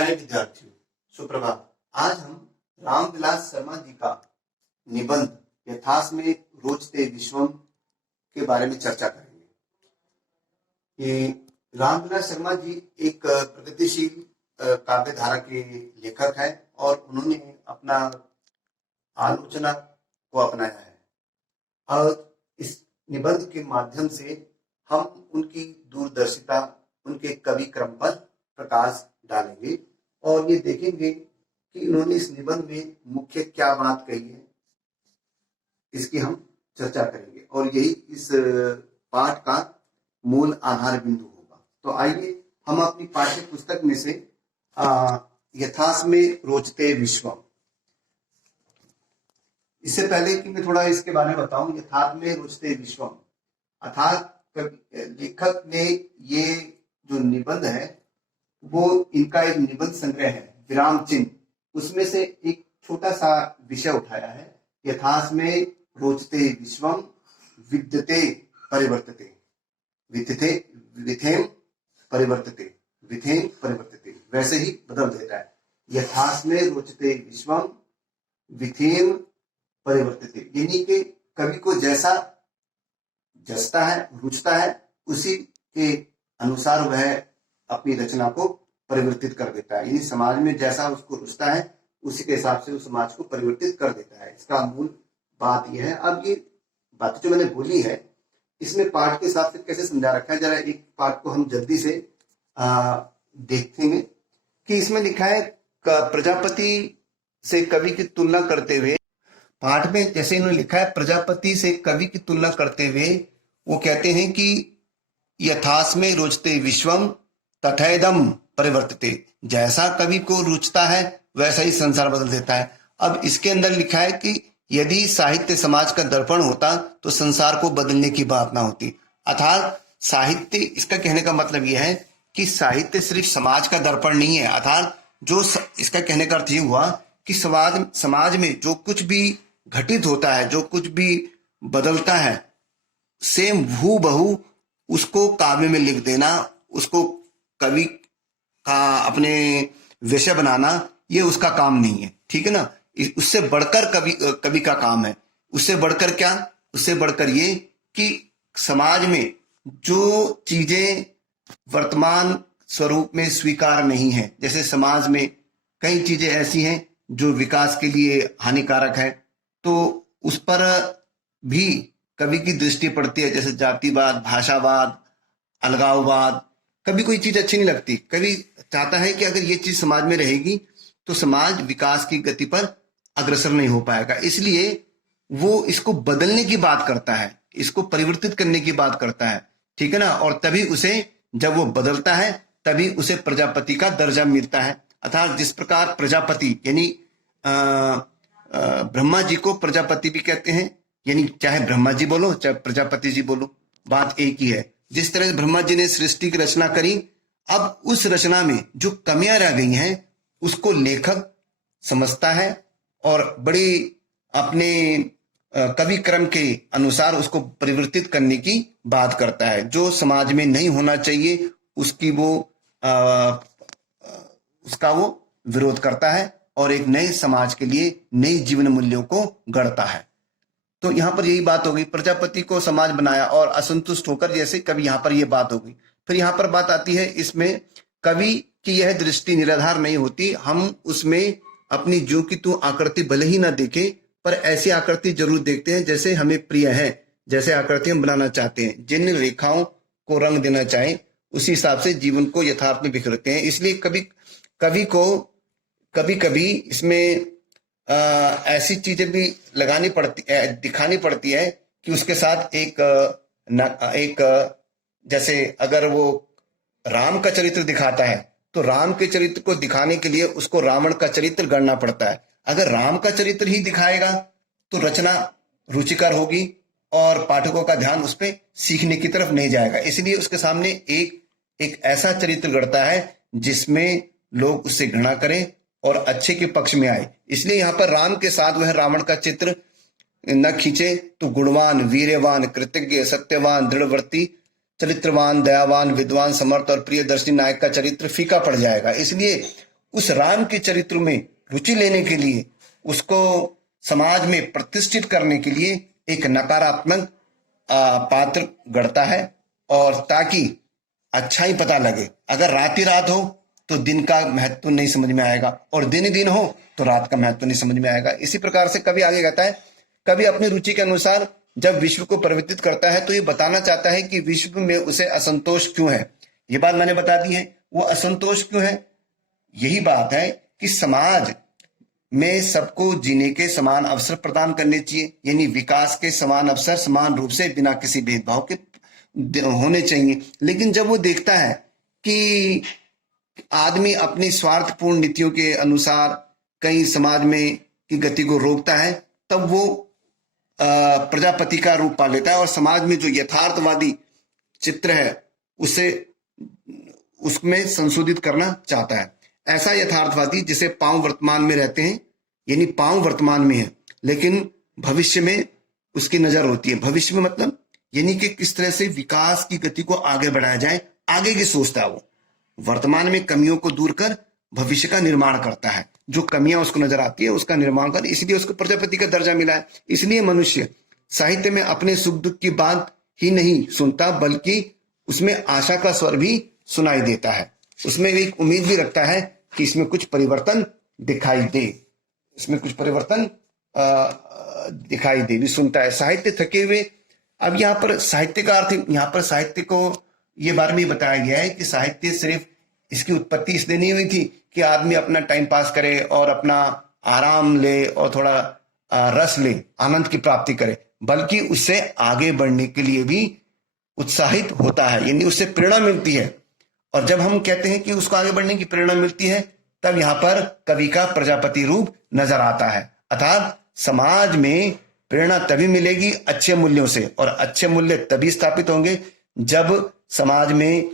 प्यारे विद्यार्थियों, सुप्रभात। आज हम रामविलास शर्मा जी का निबंध यथास में रोचते विश्वम के बारे में चर्चा करेंगे। ये रामविलास शर्मा जी एक प्रगतिशील काव्य धारा के लेखक हैं और उन्होंने अपना आलोचना को अपनाया है। और इस निबंध के माध्यम से हम उनकी दूरदर्शिता, उनके कवि क्रम पर प्रकाश डालेंगे और ये देखेंगे कि उन्होंने इस निबंध में मुख्य क्या बात कही है, इसकी हम चर्चा करेंगे और यही इस पाठ का मूल आधार बिंदु होगा। तो आइए हम अपनी पाठ्य पुस्तक में से यथास में रोचते विश्वम, इससे पहले कि मैं थोड़ा इसके बारे में बताऊं, यथार्थ में रोचते विश्वम अर्थात लेखक ने ये जो निबंध है वो इनका एक निबंध संग्रह है विराम चिन्ह, उसमें से एक छोटा सा विषय उठाया है। यथास में रोचते विश्वम विद्यते परिवर्तते, विद्यते विथेम परिवर्तते, विथेम परिवर्तते, वैसे ही बदल देता है। यथास में रोचते विश्वम विथेम परिवर्तते, यानी कि कवि को जैसा जचता है, रुचता है, उसी के अनुसार वह अपनी रचना को परिवर्तित कर देता है। यानी समाज में जैसा उसको रुचता है उसी के हिसाब से उस समाज को परिवर्तित कर देता है। इसका मूल बात यह है। अब ये बात जो मैंने बोली है इसमें पाठ के साथ कैसे समझा रखा है, जरा एक पाठ को हम जल्दी से देखेंगे कि इसमें लिखा है प्रजापति से कवि की तुलना करते हुए, पाठ में जैसे इन्होंने लिखा है प्रजापति से कवि की तुलना करते हुए वो कहते हैं कि यथास में रोचते विश्वम तथैदम परिवर्तते, जैसा कवि को रुचता है वैसा ही संसार बदल देता है। अब इसके अंदर लिखा है कि यदि साहित्य समाज का दर्पण होता तो संसार को बदलने की बात ना होती। अर्थात साहित्य, इसका कहने का मतलब यह है कि साहित्य सिर्फ समाज का दर्पण नहीं है। अर्थात जो इसका कहने का अर्थ ये हुआ कि समाज में जो कुछ भी घटित होता है, जो कुछ भी बदलता है, सेम हूबहू उसको काव्य में लिख देना, उसको कवि का अपने विषय बनाना, ये उसका काम नहीं है। ठीक है ना। उससे बढ़कर कवि का काम है। उससे बढ़कर क्या? उससे बढ़कर ये कि समाज में जो चीजें वर्तमान स्वरूप में स्वीकार नहीं है, जैसे समाज में कई चीजें ऐसी हैं जो विकास के लिए हानिकारक है, तो उस पर भी कवि की दृष्टि पड़ती है। जैसे जातिवाद, भाषावाद, अलगाववाद, कभी कोई चीज अच्छी नहीं लगती। कवि चाहता है कि अगर ये चीज समाज में रहेगी तो समाज विकास की गति पर अग्रसर नहीं हो पाएगा, इसलिए वो इसको बदलने की बात करता है, इसको परिवर्तित करने की बात करता है। ठीक है ना। और तभी उसे, जब वो बदलता है तभी उसे प्रजापति का दर्जा मिलता है। अर्थात जिस प्रकार प्रजापति यानी ब्रह्मा जी को प्रजापति भी कहते हैं, यानी चाहे ब्रह्मा जी बोलो चाहे प्रजापति जी बोलो, बात एक ही है। जिस तरह ब्रह्मा जी ने सृष्टि की रचना करी, अब उस रचना में जो कमियां रह गई हैं उसको लेखक समझता है और बड़ी अपने कवि क्रम के अनुसार उसको परिवर्तित करने की बात करता है। जो समाज में नहीं होना चाहिए उसकी उसका वो विरोध करता है और एक नए समाज के लिए नई जीवन मूल्यों को गढ़ता है। तो यहाँ पर यही बात हो गई, प्रजापति को समाज बनाया और असंतुष्ट होकर जैसे कवि, यहाँ पर यह बात हो गई। फिर यहाँ पर बात आती है, इसमें कवि की यह दृष्टि निराधार नहीं होती। हम उसमें अपनी जो की तू आकृति भले ही ना देखे, पर ऐसी आकृति जरूर देखते हैं जैसे हमें प्रिय है, जैसे आकृति हम बनाना चाहते हैं। जिन रेखाओं को रंग देना चाहे उसी हिसाब से जीवन को यथार्थ में बिखरते हैं। इसलिए कवि को कभी इसमें ऐसी चीजें भी लगानी पड़ती है, दिखानी पड़ती है कि उसके साथ एक जैसे अगर वो राम का चरित्र दिखाता है तो राम के चरित्र को दिखाने के लिए उसको रावण का चरित्र गढ़ना पड़ता है। अगर राम का चरित्र ही दिखाएगा तो रचना रुचिकर होगी और पाठकों का ध्यान उस पर सीखने की तरफ नहीं जाएगा। इसलिए उसके सामने एक ऐसा चरित्र गढ़ता है जिसमें लोग उससे घृणा करें और अच्छे के पक्ष में आए। इसलिए यहाँ पर राम के साथ वह रावण का चित्र न खींचे तो गुणवान, वीर्यवान, कृतज्ञ, सत्यवान, दृढ़वर्ती, चरित्रवान, दयावान, विद्वान, समर्थ और प्रियदर्शी नायक का चरित्र फीका पड़ जाएगा। इसलिए उस राम के चरित्र में रुचि लेने के लिए, उसको समाज में प्रतिष्ठित करने के लिए एक नकारात्मक पात्र गढ़ता है, और ताकि अच्छा ही पता लगे। अगर रात ही रात हो तो दिन का महत्व नहीं समझ में आएगा, और दिन ही दिन हो तो रात का महत्व नहीं समझ में आएगा। इसी प्रकार से कवि आगे कहता है, कवि अपनी रुचि के अनुसार जब विश्व को परिवर्तित करता है तो ये बताना चाहता है कि विश्व में उसे असंतोष क्यों है। ये बात मैंने बता दी है, वो असंतोष क्यों है। यही बात है कि समाज में सबको जीने के समान अवसर प्रदान करने चाहिए, यानी विकास के समान अवसर समान रूप से बिना किसी भेदभाव के होने चाहिए। लेकिन जब वो देखता है कि आदमी अपनी स्वार्थपूर्ण नीतियों के अनुसार कहीं समाज में की गति को रोकता है, तब वो प्रजापति का रूप पा लेता है और समाज में जो यथार्थवादी चित्र है उसे उसमें संशोधित करना चाहता है। ऐसा यथार्थवादी जिसे पांव वर्तमान में रहते हैं, यानी पांव वर्तमान में है लेकिन भविष्य में उसकी नजर होती है। भविष्य में मतलब यानी कि किस तरह से विकास की गति को आगे बढ़ाया जाए, आगे की सोचता है। वो वर्तमान में कमियों को दूर कर भविष्य का निर्माण करता है। जो कमियां उसको नजर आती है उसका निर्माण कर, इसलिए उसको प्रजापति का दर्जा मिला है। इसलिए मनुष्य साहित्य में अपने सुख दुख की बात ही नहीं सुनता, बल्कि उसमें आशा का स्वर भी सुनाई देता है। उसमें एक उम्मीद भी रखता है कि इसमें कुछ परिवर्तन दिखाई दे, इसमें कुछ परिवर्तन दिखाई दे भी सुनता है। साहित्य थके हुए, अब यहाँ पर साहित्य का अर्थ, यहाँ पर साहित्य को ये बारे में बताया गया है कि साहित्य सिर्फ इसकी उत्पत्ति इसलिए नहीं हुई थी कि आदमी अपना टाइम पास करे और अपना आराम ले और थोड़ा रस ले, आनंद की प्राप्ति करे, बल्कि उससे आगे बढ़ने के लिए भी उत्साहित होता है, यानी उससे प्रेरणा मिलती है। और जब हम कहते हैं कि उसको आगे बढ़ने की प्रेरणा मिलती है, तब यहाँ पर कवि का प्रजापति रूप नजर आता है। अर्थात समाज में प्रेरणा तभी मिलेगी अच्छे मूल्यों से, और अच्छे मूल्य तभी स्थापित होंगे जब समाज में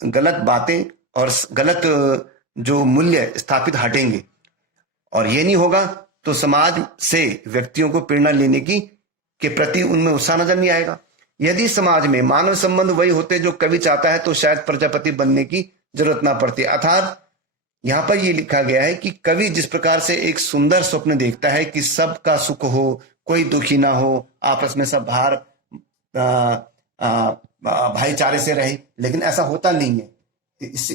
गलत बातें और गलत जो मूल्य स्थापित हटेंगे। और ये नहीं होगा तो समाज से व्यक्तियों को प्रेरणा लेने की के प्रति उनमें उत्साह नजर नहीं आएगा। यदि समाज में मानव संबंध वही होते जो कवि चाहता है तो शायद प्रजापति बनने की जरूरत ना पड़ती। अर्थात यहां पर यह लिखा गया है कि कवि जिस प्रकार से एक सुंदर स्वप्न देखता है कि सबका सुख हो, कोई दुखी ना हो, आपस में सब भाईचारे से रहे, लेकिन ऐसा होता नहीं है।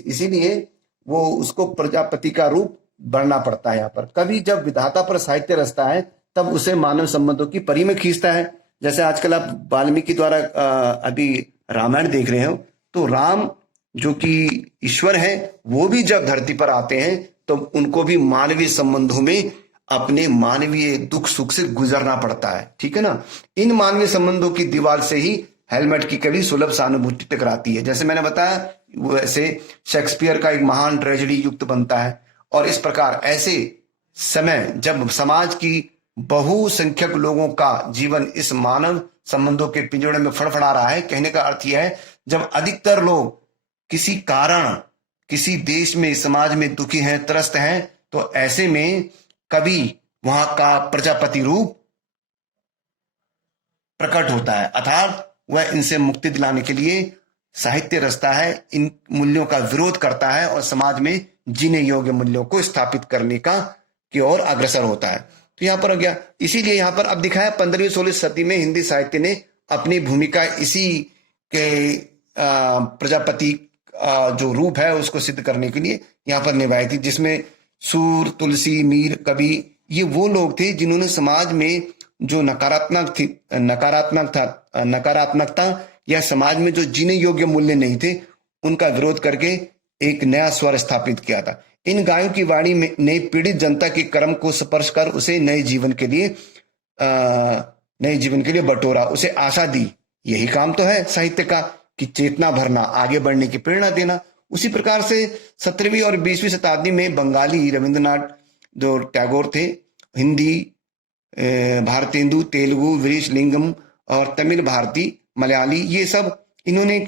इसीलिए वो उसको प्रजापति का रूप बढ़ना पड़ता है। यहाँ पर कवि जब विधाता पर साहित्य रचता है तब उसे मानव संबंधों की परी में खींचता है। जैसे आजकल आप वाल्मीकि द्वारा अभी रामायण देख रहे हो, तो राम जो कि ईश्वर है वो भी जब धरती पर आते हैं तो उनको भी मानवीय संबंधों में अपने मानवीय दुख सुख से गुजरना पड़ता है। ठीक है ना। इन मानवीय संबंधों की दीवार से ही हेलमेट की कवि सुलभ सहानुभूति टकराती है। जैसे मैंने बताया, वैसे शेक्सपियर का एक महान ट्रेजेडी युक्त बनता है। और इस प्रकार ऐसे समय जब समाज की बहुसंख्यक लोगों का जीवन इस मानव संबंधों के पिंजड़े में फड़फड़ा रहा है, कहने का अर्थ यह है जब अधिकतर लोग किसी कारण किसी देश में समाज में दुखी हैं, त्रस्त हैं, तो ऐसे में कवि वहां का प्रजापति रूप प्रकट होता है। अर्थात वह इनसे मुक्ति दिलाने के लिए साहित्य रचता है, इन मूल्यों का विरोध करता है और समाज में जीने योग्य मूल्यों को स्थापित करने का की ओर अग्रसर होता है। तो यहां पर हो गया। इसीलिए यहां पर अब दिखाया 15वीं-16वीं सदी में हिंदी साहित्य ने अपनी भूमिका इसी के प्रजापति जो रूप है उसको सिद्ध करने के लिए यहाँ पर निभाई थी, जिसमें सूर, तुलसी, मीर, कवि ये वो लोग थे जिन्होंने समाज में जो नकारात्मकता या समाज में जो जीने योग्य मूल्य नहीं थे उनका विरोध करके एक नया स्वर स्थापित किया था। इन गायों की वाणी ने पीड़ित जनता के कर्म को स्पर्श कर उसे नए जीवन के लिए बटोरा, उसे आशा दी। यही काम तो है साहित्य का कि चेतना भरना, आगे बढ़ने की प्रेरणा देना। उसी प्रकार से 17वीं और 20वीं शताब्दी में बंगाली रविंद्रनाथ जो टैगोर थे, हिंदी भारतेंदु, तेलुगु वीरेशलिंगम और तमिल भारती, मलयाली, ये सब इन्होंने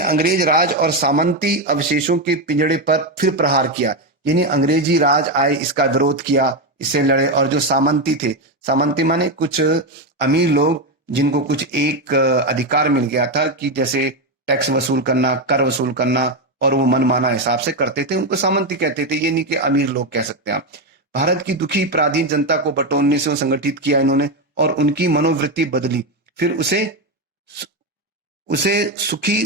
अंग्रेज राज और सामंती अवशेषों के पिंजड़े पर फिर प्रहार किया। यानी अंग्रेजी राज आए, इसका विरोध किया, इससे लड़े। और जो सामंती थे, सामंती माने कुछ अमीर लोग जिनको कुछ एक अधिकार मिल गया था कि जैसे टैक्स वसूल करना, कर वसूल करना, और वो मनमाना हिसाब से करते थे, उनको सामंती कहते थे, ये नहीं कि अमीर लोग कह सकते हैं आप। भारत की दुखी पराधीन जनता को बटोरने से संगठित किया इन्होंने और उनकी मनोवृत्ति बदली, फिर उसे उसे सुखी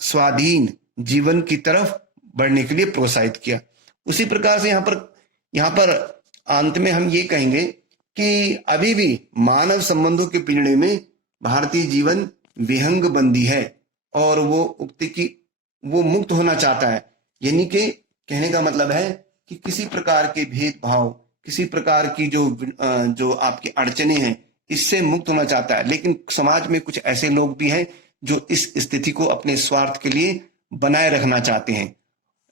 स्वाधीन जीवन की तरफ बढ़ने के लिए प्रोत्साहित किया। उसी प्रकार से यहाँ पर अंत में हम ये कहेंगे कि अभी भी मानव संबंधों के पिंजड़े में भारतीय जीवन विहंग बंदी है और वो मुक्त होना चाहता है। यानी कि कहने का मतलब है कि किसी प्रकार के भेदभाव, किसी प्रकार की जो आपकी अड़चने हैं, इससे मुक्त होना चाहता है। लेकिन समाज में कुछ ऐसे लोग भी हैं जो इस स्थिति को अपने स्वार्थ के लिए बनाए रखना चाहते हैं।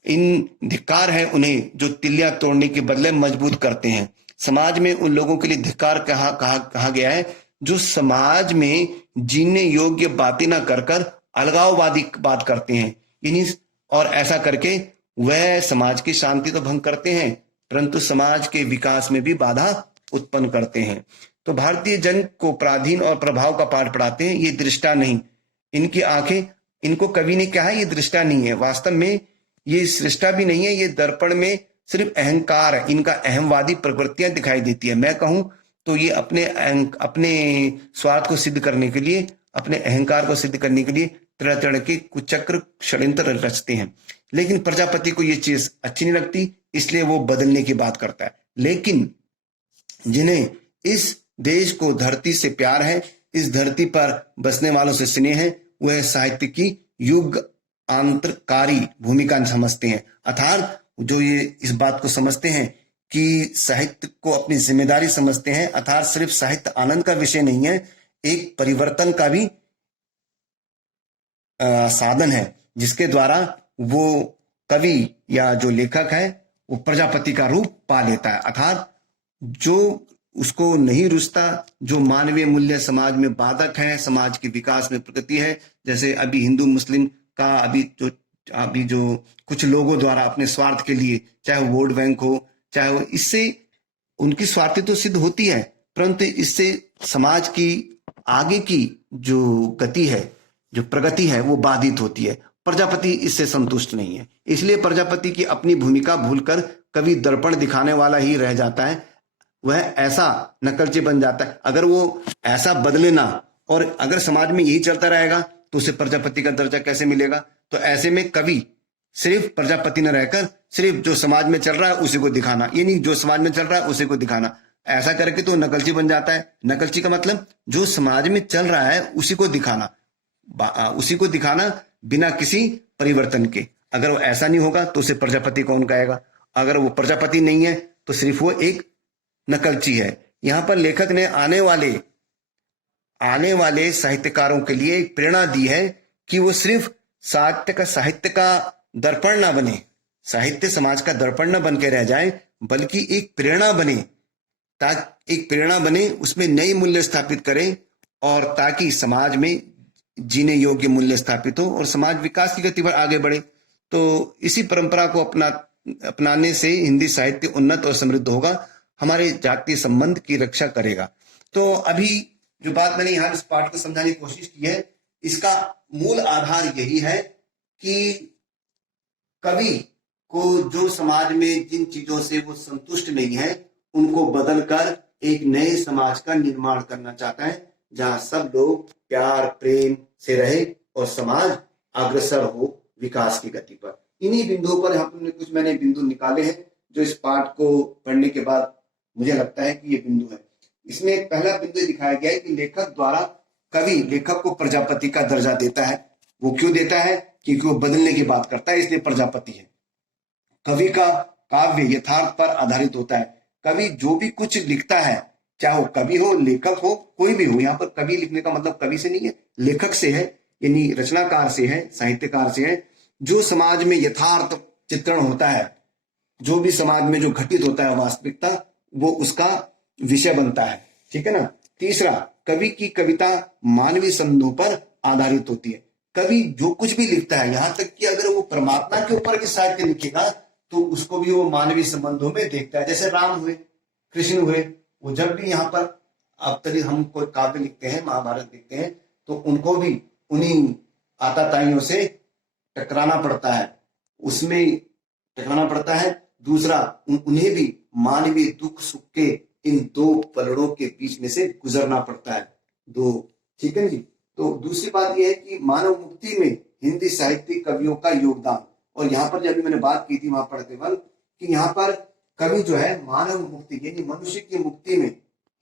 इन धिक्कार है उन्हें जो तिल्लियां तोड़ने के बदले मजबूत करते हैं। समाज में उन लोगों के लिए धिक्कार कहा गया है जो समाज में जीने योग्य बातें ना कर अलगाववादी बात करते हैं। इन्हीं और ऐसा करके वह समाज की शांति तो भंग करते हैं परंतु समाज के विकास में भी बाधा उत्पन्न करते हैं। तो भारतीय जन को पराधीन और प्रभाव का पाठ पढ़ाते हैं, ये दृष्टा नहीं। इनकी आंखें, इनको कवि ने कहा ये दृष्टा नहीं है, वास्तव में ये सृष्टा भी नहीं है, ये दर्पण में सिर्फ अहंकार है, इनका अहमवादी प्रवृत्तियां दिखाई देती है। मैं कहूं तो ये अपने स्वार्थ को सिद्ध करने के लिए, अपने अहंकार को सिद्ध करने के लिए तरह तरह के कुचक्र षड्यंत्र रचते हैं। लेकिन प्रजापति को ये चीज अच्छी नहीं लगती, इसलिए वो बदलने की बात करता है। लेकिन जिन्हें इस देश को धरती से प्यार है, इस धरती पर बसने वालों से स्नेह है, वह साहित्य की युग आंतरकारी भूमिका समझते हैं। अर्थात जो ये इस बात को समझते हैं कि साहित्य को अपनी जिम्मेदारी समझते हैं, अर्थात सिर्फ साहित्य आनंद का विषय नहीं है, एक परिवर्तन का भी साधन है, जिसके द्वारा वो कवि या जो लेखक है वो प्रजापति का रूप पा लेता है। अर्थात जो उसको नहीं रुचता, जो मानवीय मूल्य समाज में बाधक है, समाज के विकास में प्रगति है, जैसे अभी हिंदू मुस्लिम का अभी जो कुछ लोगों द्वारा अपने स्वार्थ के लिए, चाहे वो वोट बैंक हो, चाहे वो, इससे उनकी स्वार्थी तो सिद्ध होती है परंतु इससे समाज की आगे की जो गति है, जो प्रगति है, वो बाधित होती है। प्रजापति इससे संतुष्ट नहीं है, इसलिए प्रजापति की अपनी भूमिका भूलकर कवि दर्पण दिखाने वाला ही रह जाता है। वह ऐसा नकलची बन जाता है। अगर वो ऐसा बदले ना और अगर समाज में यही चलता रहेगा तो उसे प्रजापति का दर्जा कैसे मिलेगा? तो ऐसे में कवि सिर्फ प्रजापति न रहकर सिर्फ जो समाज में चल रहा है उसी को दिखाना, ये नहीं जो समाज में चल रहा है उसी को दिखाना, ऐसा करके तो नकलची बन जाता है। नकलची का मतलब जो समाज में चल रहा है उसी को दिखाना, उसी को दिखाना बिना किसी परिवर्तन के। अगर वो ऐसा नहीं होगा तो उसे प्रजापति कौन कहेगा? अगर वो प्रजापति नहीं है तो सिर्फ वो एक नकलची है। यहां पर लेखक ने आने वाले साहित्यकारों के लिए एक प्रेरणा दी है कि वो सिर्फ साहित्य का दर्पण ना बने, साहित्य समाज का दर्पण न बन के रह जाए, बल्कि एक प्रेरणा बने, उसमें नई मूल्य स्थापित करे और ताकि समाज में जीने योग्य मूल्य स्थापित हो और समाज विकास की गति पर आगे बढ़े। तो इसी परंपरा को अपनाने से हिंदी साहित्य उन्नत और समृद्ध होगा, हमारे जातीय संबंध की रक्षा करेगा। तो अभी जो बात मैंने यहाँ इस पाठ को समझाने की कोशिश की है, इसका मूल आधार यही है कि कवि को जो समाज में जिन चीजों से वो संतुष्ट नहीं है उनको बदलकर एक नए समाज का निर्माण करना चाहता है, जहां सब लोग प्यार प्रेम से रहे और समाज अग्रसर हो विकास की गति पर। इन्हीं बिंदुओं पर यहाँ पर कुछ मैंने बिंदु निकाले हैं जो इस पाठ को पढ़ने के बाद मुझे लगता है कि ये बिंदु है। इसमें एक पहला बिंदु दिखाया गया है कि कवि लेखक को प्रजापति का दर्जा देता है। वो क्यों देता है? क्योंकि वो बदलने की बात करता है, इसलिए प्रजापति है। कवि का काव्य यथार्थ पर आधारित होता है। कवि जो भी कुछ लिखता है, चाहे वो कवि हो, लेखक हो, कोई भी हो, यहाँ पर कवि लिखने का मतलब कवि से नहीं है, लेखक से है, यानी रचनाकार से है, साहित्यकार से है। जो समाज में यथार्थ चित्रण होता है, जो भी समाज में जो घटित होता है वास्तविकता, वो उसका विषय बनता है। ठीक है ना। तीसरा, कवि की कविता मानवीय संबंधों पर आधारित होती है। कवि जो कुछ भी लिखता है, यहां तक कि अगर वो परमात्मा के ऊपर भी साहित्य लिखेगा तो उसको भी वो मानवीय संबंधों में देखता है। जैसे राम हुए, कृष्ण हुए, वो जब भी यहाँ पर अब तक हम कोई काव्य लिखते हैं, महाभारत लिखते हैं, तो उनको भी उन्हीं आताताइयों से टकराना पड़ता है, उसमें टकराना पड़ता है। दूसरा, उन्हें भी मानवीय दुख सुख के इन दो पलड़ों के बीच में से गुजरना पड़ता है। दो, ठीक है जी। तो दूसरी बात यह है कि मानव मुक्ति में हिंदी साहित्य कवियों का योगदान, और यहाँ पर जब मैंने बात की थी वहां पढ़ते वक्त कि यहाँ पर कवि जो है मानव मुक्ति यानी मनुष्य की मुक्ति में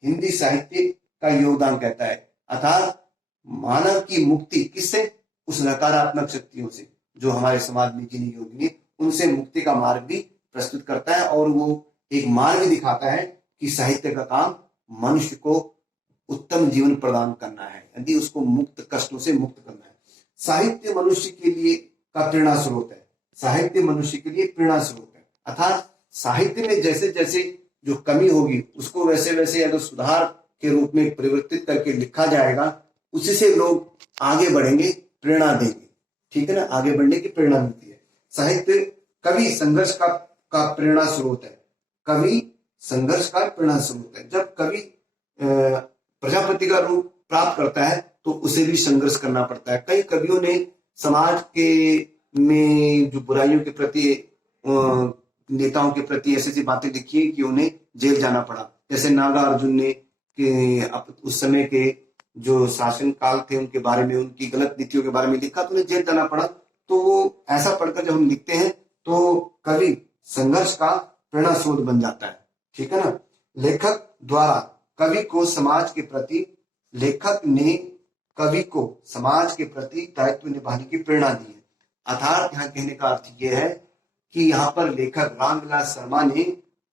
हिंदी साहित्य का योगदान कहता है, अर्थात मानव की मुक्ति किससे? उस नकारात्मक शक्तियों से जो हमारे समाज में जिन्हें योगिनी, उनसे मुक्ति का मार्ग भी प्रस्तुत करता है, और वो एक मार्ग भी दिखाता है कि साहित्य का काम मनुष्य को उत्तम जीवन प्रदान करना है, यदि उसको मुक्त कष्टों से मुक्त करना है। साहित्य मनुष्य के लिए का प्रेरणा स्रोत है। साहित्य मनुष्य के लिए प्रेरणा स्रोत है, अर्थात साहित्य में जैसे जैसे जो कमी होगी उसको वैसे वैसे अगर सुधार के रूप में परिवर्तित करके लिखा जाएगा, उसी से लोग आगे बढ़ेंगे, प्रेरणा देंगे, ठीक है ना, आगे बढ़ने की प्रेरणा मिलती है। साहित्य कवि संघर्ष का प्रेरणा स्रोत है। कवि संघर्ष का प्रेरणा स्रोत है। जब कवि प्रजापति का रूप प्राप्त करता है तो उसे भी संघर्ष करना पड़ता है। कई कवियों ने समाज के में जो बुराइयों के प्रति नेताओं के प्रति ऐसी ऐसी बातें लिखी है कि उन्हें जेल जाना पड़ा। जैसे नागार्जुन ने उस समय के जो शासन काल थे उनके बारे में, उनकी गलत नीतियों के बारे में लिखा तो उन्हें जेल जाना पड़ा। तो वो ऐसा पढ़कर जब हम लिखते हैं तो कवि संघर्ष का प्रेरणा स्रोत बन जाता है, ठीक है ना। लेखक द्वारा कवि को समाज के प्रति, लेखक ने कवि को समाज के प्रति दायित्व निभाने की प्रेरणा दी है। अर्थात यहाँ कहने का अर्थ यह है कि यहाँ पर लेखक रामविलास शर्मा ने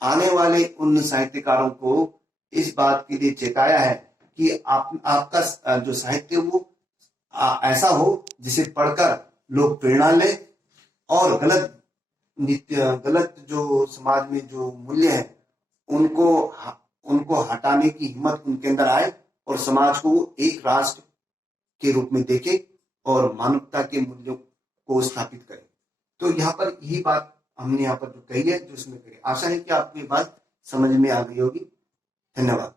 आने वाले उन साहित्यकारों को इस बात के लिए चेताया है कि आपका जो साहित्य वो ऐसा हो जिसे पढ़कर लोग प्रेरणा लें और गलत जो समाज में जो मूल्य है उनको हटाने की हिम्मत उनके अंदर आए और समाज को एक राष्ट्र के रूप में देखे और मानवता के मूल्यों को स्थापित करें। तो यहाँ पर यही बात हमने यहाँ पर जो कही है, जो इसमें कही, आशा है कि आपको ये बात समझ में आ गई होगी। धन्यवाद।